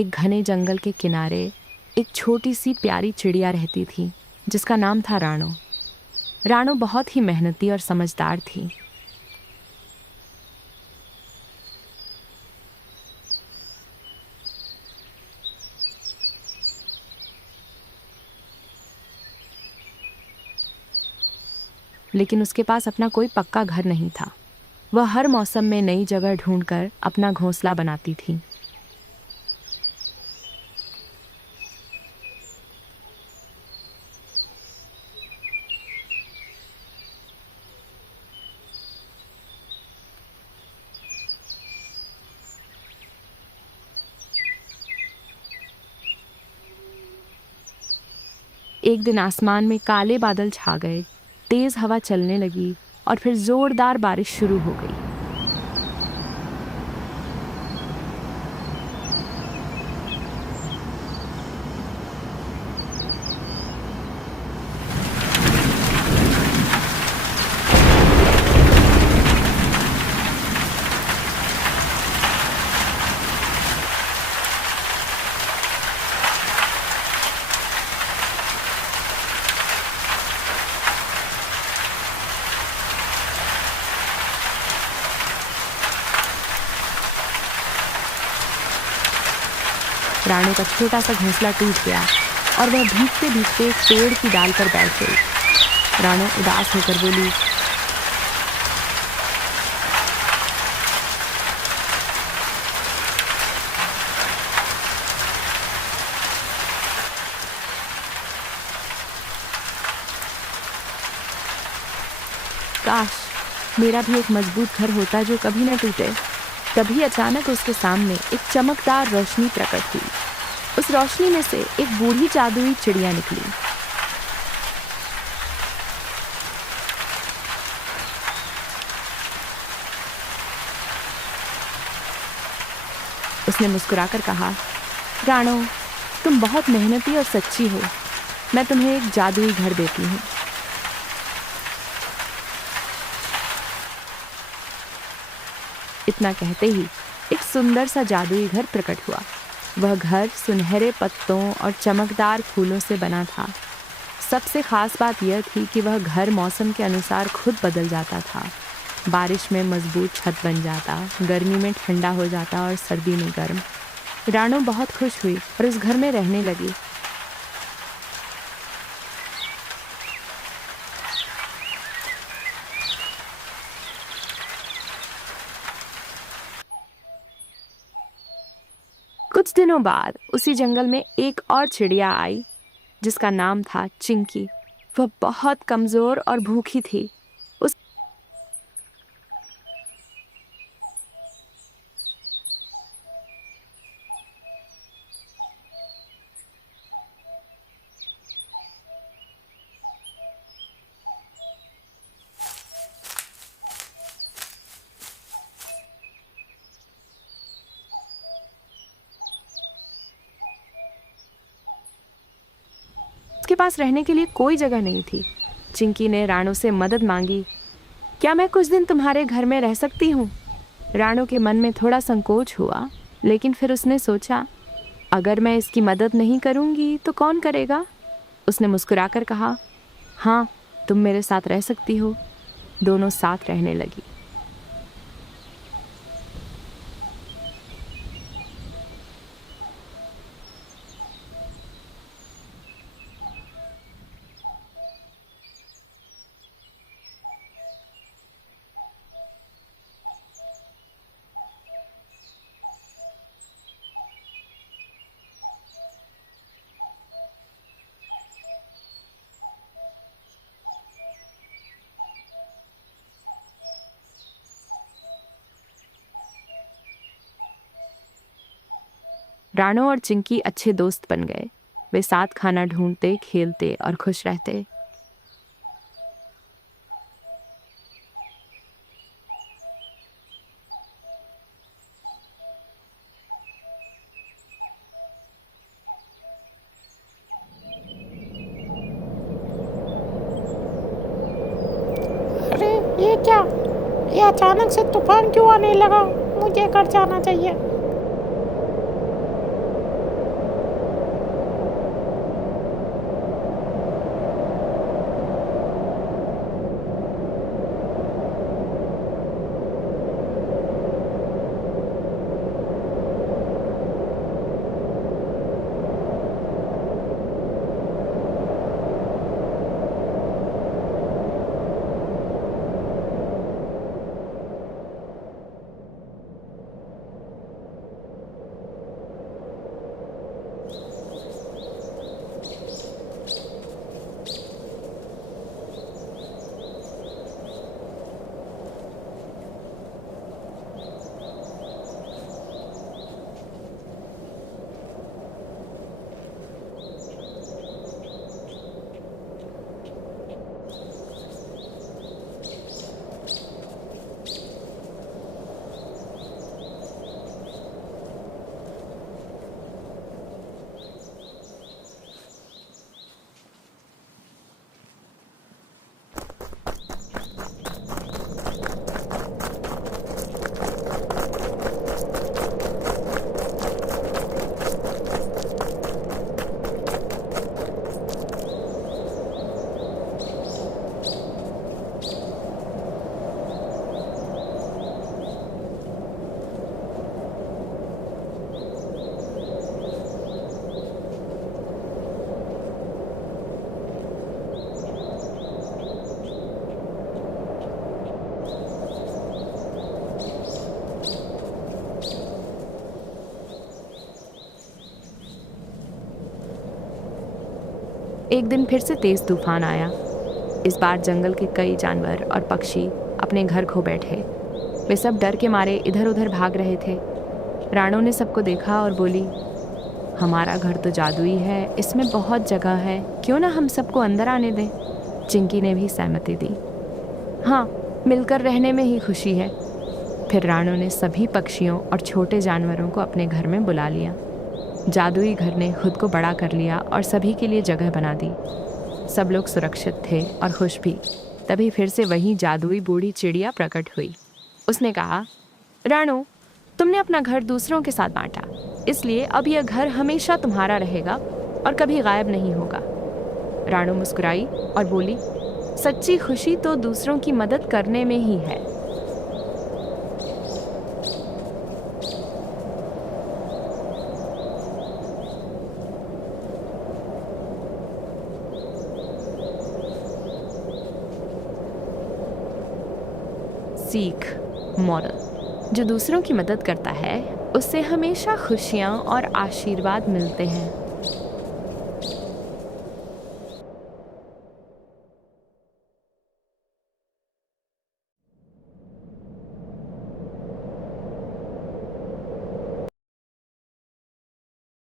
एक घने जंगल के किनारे एक छोटी सी प्यारी चिड़िया रहती थी जिसका नाम था राणो। राणो बहुत ही मेहनती और समझदार थी। लेकिन उसके पास अपना कोई पक्का घर नहीं था। वह हर मौसम में नई जगह ढूंढकर अपना घोंसला बनाती थी। एक दिन आसमान में काले बादल छा गए, तेज हवा चलने लगी और फिर जोरदार बारिश शुरू हो गई। राणो का छोटा सा घोंसला टूट गया और वह भीगते भीगते एक पेड़ की डाल पर बैठ गई। राणो उदास होकर बोली, काश मेरा भी एक मजबूत घर होता जो कभी न टूटे। तभी अचानक उसके सामने एक चमकदार रोशनी प्रकट हुई। उस रोशनी में से एक बूढ़ी जादुई चिड़िया निकली। उसने मुस्कुराकर कहा, राणो, तुम बहुत मेहनती और सच्ची हो। मैं तुम्हें एक जादुई घर देती हूँ। इतना कहते ही एक सुंदर सा जादुई घर प्रकट हुआ। वह घर सुनहरे पत्तों और चमकदार फूलों से बना था। सबसे खास बात यह थी कि वह घर मौसम के अनुसार खुद बदल जाता था। बारिश में मजबूत छत बन जाता, गर्मी में ठंडा हो जाता और सर्दी में गर्म। राणो बहुत खुश हुई और उस घर में रहने लगी। कुछ दिनों बाद उसी जंगल में एक और चिड़िया आई जिसका नाम था चिंकी। वह बहुत कमजोर और भूखी थी। उसके पास रहने के लिए कोई जगह नहीं थी। चिंकी ने राणो से मदद मांगी, क्या मैं कुछ दिन तुम्हारे घर में रह सकती हूँ? राणो के मन में थोड़ा संकोच हुआ, लेकिन फिर उसने सोचा, अगर मैं इसकी मदद नहीं करूँगी तो कौन करेगा? उसने मुस्कुराकर कहा, हाँ, तुम मेरे साथ रह सकती हो। दोनों साथ रहने लगी। राणो और चिंकी अच्छे दोस्त बन गए। वे साथ खाना ढूंढते, खेलते और खुश रहते। अरे ये क्या, ये अचानक से तूफान क्यों आने लगा? मुझे घर जाना चाहिए। एक दिन फिर से तेज तूफान आया। इस बार जंगल के कई जानवर और पक्षी अपने घर खो बैठे। वे सब डर के मारे इधर उधर भाग रहे थे। राणो ने सबको देखा और बोली, हमारा घर तो जादुई है, इसमें बहुत जगह है, क्यों ना हम सबको अंदर आने दें। चिंकी ने भी सहमति दी। हाँ, मिलकर रहने में ही खुशी है। फिर राणो ने सभी पक्षियों और छोटे जानवरों को अपने घर में बुला लिया। जादुई घर ने खुद को बड़ा कर लिया और सभी के लिए जगह बना दी। सब लोग सुरक्षित थे और खुश भी। तभी फिर से वही जादुई बूढ़ी चिड़िया प्रकट हुई। उसने कहा, राणो, तुमने अपना घर दूसरों के साथ बांटा, इसलिए अब यह घर हमेशा तुम्हारा रहेगा और कभी गायब नहीं होगा। राणो मुस्कुराई और बोली, सच्ची खुशी तो दूसरों की मदद करने में ही है। सीख, मॉरल, जो दूसरों की मदद करता है उससे हमेशा खुशियाँ और आशीर्वाद मिलते हैं।